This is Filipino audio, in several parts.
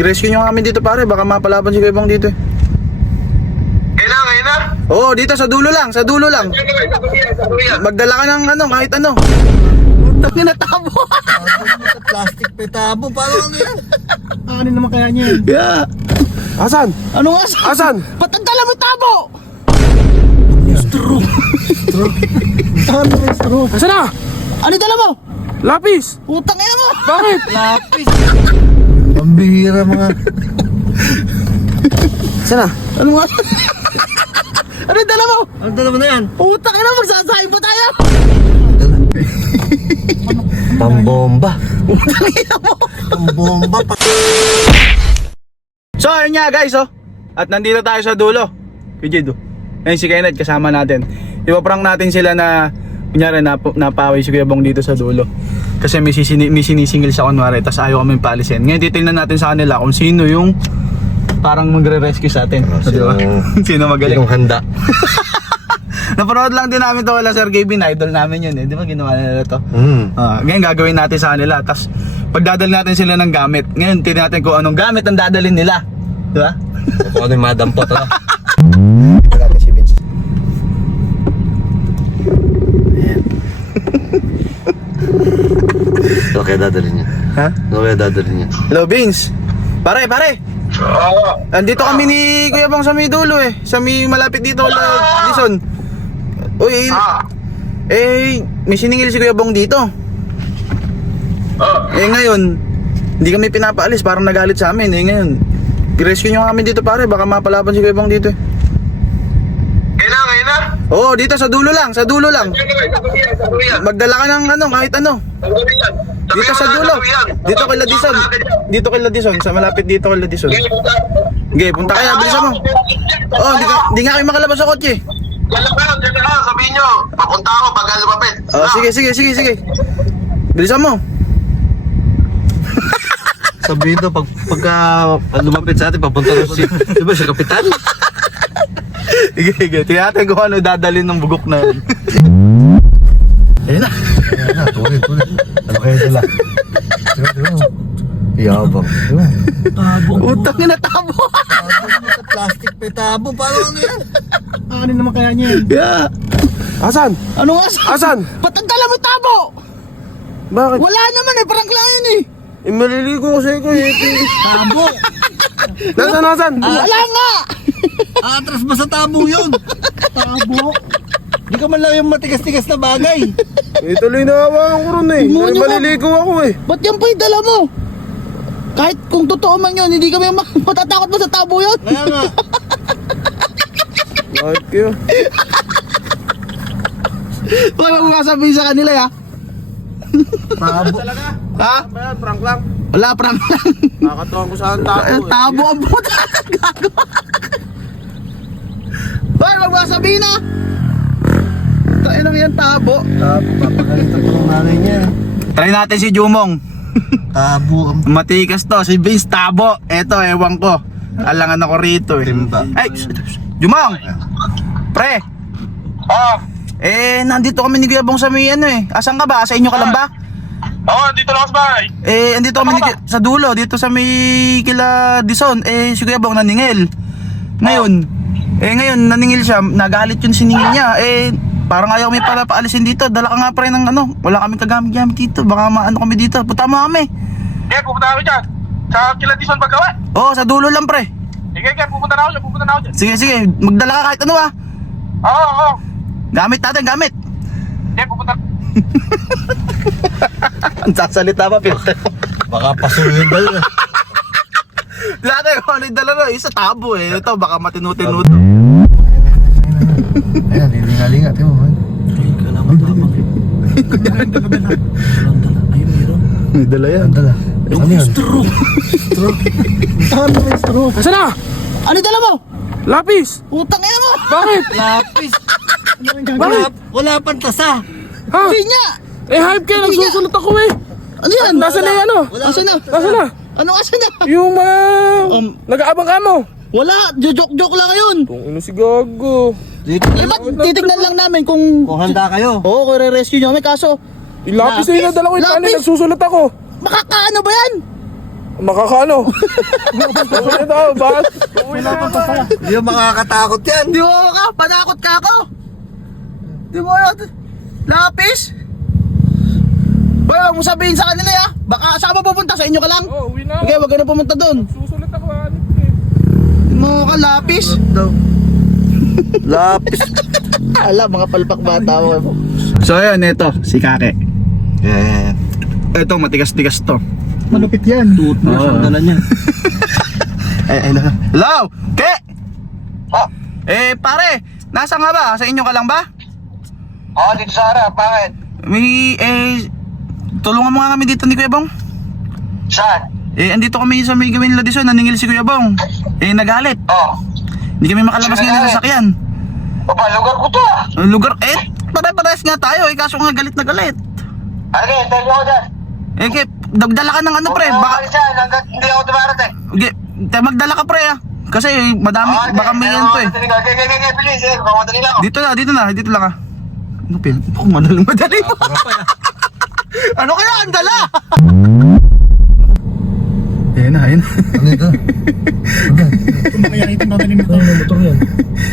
I-rescue nyo kami dito pare, baka mapalaban si Kuya Bong dito eh. Ngayon na? Oo, dito sa dulo lang, sa dulo lang. Magdala ka ng ano, kahit ano. Tangin na tabo. Plastic pa tabo. Paano ano yan? Ano naman kaya niya yan? Yeah. Asan? Ano nga sa? Asan? Ba't ang dala mo tabo? Straw. Ano yung straw? Asan na? Ano yung dala mo? Lapis! Utang ina mo. Bakit? Lapis. Pambihira mga. Asan na? Ano nga? Ano yung dala mo? Ano dala mo na yan? Utang ina, magsasahin pa tayo. Pambomba. Utang ina mo. Pambomba. So ayun nga guys oh. At nandito tayo sa dulo. Kujido. Ayun si Kenneth kasama natin. Ipaprank natin sila na kunyari napawi si Kuya Bong dito sa dulo. Kasi may sinisingil siya kunwari, tapos ayaw kami paalisin. Ngayon titingnan natin sa kanila kung sino yung parang magre-rescue sa atin. Diba? Sino magaling? Yung handa. Napanood lang din namin to wala Sir Gavin, idol namin yun eh. Di ba ginawa nila to? Ngayon gagawin natin sa kanila. Tapos pagdadalhin natin sila ng gamit. Ngayon tingnan natin kung anong gamit ang dadalhin nila. Di ba? Kung ano yung madampot ha? Natin si Vince. Ano kaya dadalhin niya? Ha? Ano kaya dadalhin niya? Hello Vince. Pare. Andito kami ni Kuya Bong sa may dulo eh. Sa may malapit dito wala Dison. Uy, may siningil si Kuya Bong dito. Ngayon, hindi kami pinapaalis, parang nagalit sa amin. Ngayon, i-rescue nyo kami dito pare, baka mapalaban si Kuya Bong dito eh. Ngayon na? Oo, dito sa dulo lang, sa dulo lang. Magdala ka ng ano, kahit ano. Dito sa dulo. Dito kay Ladison. Dito kay Ladison, sa malapit dito kay Ladison. Okay, punta kayo, bilisan mo. Oh, di nga kayo makalabas sa kotse. Diyan lang, sabihin nyo. Papunta ako pag lumapit. Oh, sige. Bilisan mo. Sabihin to, pagka lumapit sa atin, papunta na si, di ba, si Kapitan? Sige. Tingnan natin kung ano dadalhin ng bugok na yun. Ayun na. Tuloy. Ano kaya dala? Yabang. Tabo. Utang na tabo. Plastic pa tabo. Paano ano yan? Ano naman kaya niya yan? Yeah. Asan? Ano nga sa? Asan? Ba't ang dala mo tabo? Bakit? Wala naman eh. Prank lang yun eh. Maliligo ko sa'yo ko eh. Tabo. Nasaan? Wala nga. Atras ba sa tabo yun? Tabo. Di ka man lang yung matigas-tigas na bagay. Tuloy na hawakan ko ron eh. Demonyo ka. Maliligo ako eh. Ba't yan pa yung dala mo? Kahit kung totoo man yun, hindi kami matatakot ba sa tabo yun? Kaya nga. Bakit kayo? Wala mo sabihin sa kanila ya. Tabo. Ha? Prank lang. Wala, prank lang. Nakakatuwa ko saan tabo eh. Tabo ang puta. Gago. Hoy, wag mo sabihin na. Tain lang yan, tabo. Papagalitan ko ng nanay niya. Try natin si Jumong. Tabo ang Matikas to, si Vince tabo. Eto, ewan ko. Alangan ako rito eh. timba. Ay, Jumong! Pre! Nandito kami ni Kuya Bong sa may ano eh. Asan ka ba? Sa inyo ka lang ba? Dito lang sa bahay. Andito kami sa dulo, dito sa may kila Dison. Si Kuya Bong naningil. Ngayon naningil siya, nagalit yung siningil niya. Parang ayaw kami para paalisin dito. Dala ka nga pre ng ano, wala kaming kagamit-gamit dito. Baka maano kami dito. Punta mo kami. Pupunta ako dyan. Sa Kiladison paggawa. Oo, sa dulo lang pre. Sige, pupunta na ako dyan. Sige, magdala ka kahit ano ah. Oo. Gamit natin, gamit. Pupunta. Ang sasalita pa, Peter. Baka pasuyin ba yun? Dati, ano yung dala na? Isa tabo eh. Ito, baka matinutin-nuto. Ayan, lilinga-linga. Tiyo mo. Ay, kailangan matapang. Ayun, meron. May dala yan. Dala. Ano yun? Straw. Ano may straw? Asan na? Ano dala mo? Lapis! Utang ina mo. Bakit? Lapis. Bakit? Wala pang tasa. Ha? Hindi niya. Hype kayo. Nagsusunod ako eh. Ano yan? Nasaan na yung ano? Nasaan na? Nasaan na? Ano asan na? Yung nag-aabang ka mo. Wala. Joke lang ngayon. Kung ano si Gago. Ba't titignan lang namin kung handa kayo. Oo, kung re-rescue nyo kami. Kaso, Ilapis na yung nadala ko yung paano Lapis. nagsusulat ako. makakaano ba yan? Makakano? Uwi na, bas. Uwi na ako. Hindi yung makakatakot yan. Di mo ka, panakot ka ako. Di mo lapis. Boy, huwag mo sabihin sa kanila ya. Baka saan mo pupunta? Sa inyo ka lang? Oh, uwi na. Okay, wag ka na pumunta doon. Susulit ako hanip eh. Di mo ka lapis. Lapis. Ala, mga palpak bata mo. So ayun, ito, si Kake. Yeah. Ito, matigas-tigas to. Malupit yan. Oo. Sandalan niya. Hello! Ke! Oh, Pare, nasa nga ba? Sa inyo ka lang ba? dito sa harap, bakit? May, tulungan mo nga kami dito ni Kuya Bong. Saan? Andito kami sa may gawin Ladison, naningil si Kuya Bong. Nagalit. Oh, Hindi kami makalabas Sino ngayon ng nagalit? sasakyan. baba, lugar ko to ah. Ang lugar, pare-pares nga tayo, kaso nga galit na galit. Okay, tayo ako dyan. Ke, dagdala ka ng ano pre, Huwag baka, ako dyan, hanggat hindi ako dumarating. magdala ka pre kasi madami, Okay, baka may yan to eh. Okay, please, mamadali lang ako. Dito lang ah. Ano pil? Kung madali mo. Ano kaya ang dala? Ayan na. Ano ito? Kaya ito madaling ito. Motor yan.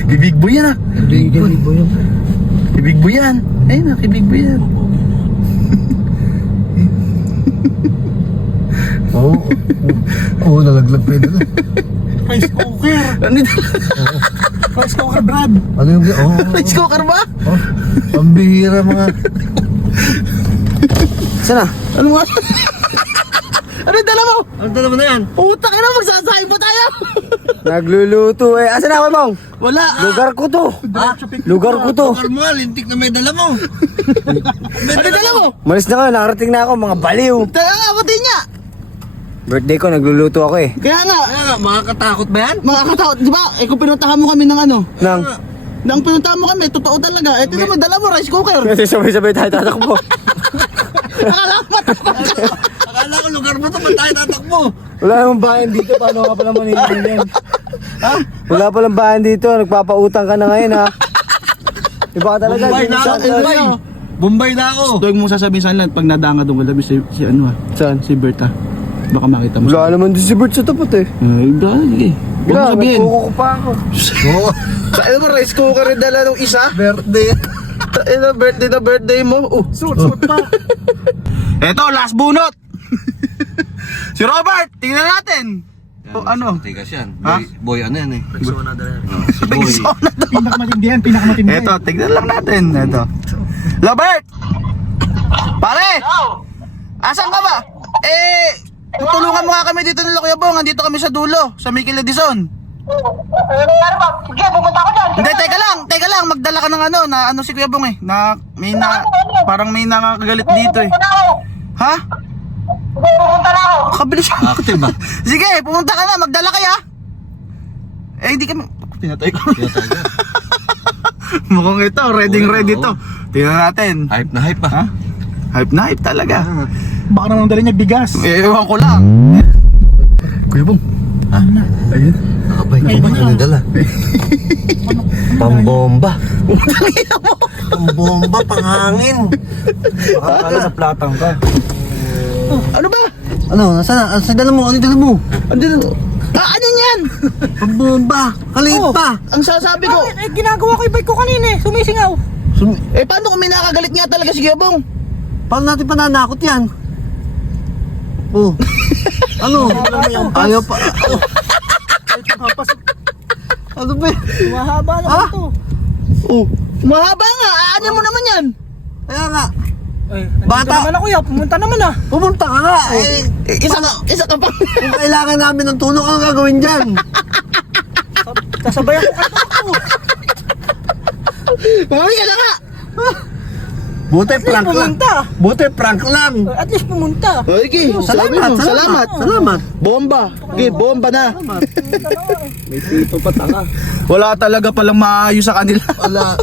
Kay Big Boy yan ah. Big boy yan. Kay Big Boy yan. Ayun na, kay Big Boy yan. Oo, nalaglag pa ito. Rice cooker. Ano yung dala? Rice cooker, Brad. Ano yung... Oo. Rice cooker ba? Ang bihira mga... Sana? Ano nga? Ano yung dala mo? Ano dala mo na yan? Puta ka na, magsasahin pa tayo. Nagluluto eh. Asan ako, Bong? Wala. Lugar ko to. Lugar ko to. Lugar mo, lintik na may dala mo. Ano yung dala mo? Malis na kayo, nakarating na ako, mga baliw. Dala nga, pati niya. Birthday ko, nagluluto ako eh. Kaya nga, Kaya nga, makakatakot ba yan? mga katakot, di ba? Kung pinuntahan mo kami ng ano, Nang, nang pinuntahan mo kami, totoo talaga. Ito naman, dala mo, rice cooker. kasi sabay-sabay tayo tatakbo. Akala ko matakot ka. Akala ko lugar mo to, ba't tayo tatakbo? Wala namang bayan dito, paano ka pala manilin yan? Ha? Wala palang bayan dito, nagpapautang ka na ngayon ha. Iba ka talaga. Bombay na ako, Bombay. Bombay na ako. Huwag mong sasabihin sa lahat pag nadanga doon, wala si ano ha, Saan? si Berta. Baka makita mo Wala naman din si Bert sa tapat eh. Sige. Huwag mo sabihin. nagkukuko pa ako. Oo, Ano mo, rice cooker yung dala nung isa? birthday. Ano, birthday mo? Suot pa. Eto, last bunot. Si Robert, tingnan natin. Ano? Tigas yan. Ha? Boy, ano yan eh? Persona to. Pinakamatindi yan, pinakamatindi. Eto, tignan lang natin. Eto. Robert! Pare! Ciao! Asan ka ba? Tutulungan mo nga kami dito ng Kuya Bong. Andito kami sa dulo, sa Mikel Edison. Ano ba? Sige, pupunta ako dyan. Hindi, teka lang. Magdala ka ng ano si Kuya Bong eh. Parang may nakakagalit dito eh. Pupunta na ako. Ha? Pupunta na ako. Kabilis. Active ba? Sige, pumunta ka na. Magdala kaya. Hindi kami. Pinatay ko. Mukhang ito, ready to. Tingnan natin. Hype na hype pa. Ha? Hype na hype talaga. Baka naman dala niya bigas. Ewan ko lang. Kuya Bong. Ha? Ayun. Nakabay ka ba? Ano yung dala? Pambomba. Pambomba, panghangin. Akala sa platang ka. Ano ba? Ano, nasaan? Sa dala mo? Ano yung dala mo? Ano yan? Pambomba. Kaliit pa. Ang sasabi ko. Ginagawa ko yung bike ko kanina eh. Sumisingaw. Paano kung may nakagalit nga talaga si Kuya Bong? Paano natin pananakot yan? Oh. Ano? Ayaw pa. Ano ba? Mahaba naman to. Mahaba nga. Aanin mo naman yan. Kaya nga. Bata naman ako ya. Pumunta naman ah. Pumunta ka nga. Isa ka pa. Kung kailangan namin ng tulong, ang gagawin dyan? Kasabayan ko kayo ako. Mami ka na nga. Buti prank lang. Pumunta. Buti prank lang. At least pumunta. Okay, salamat. Salamat. Bomba. Okay, bomba na. May pito pa tanga. Wala talaga palang maayos sa kanila. Wala.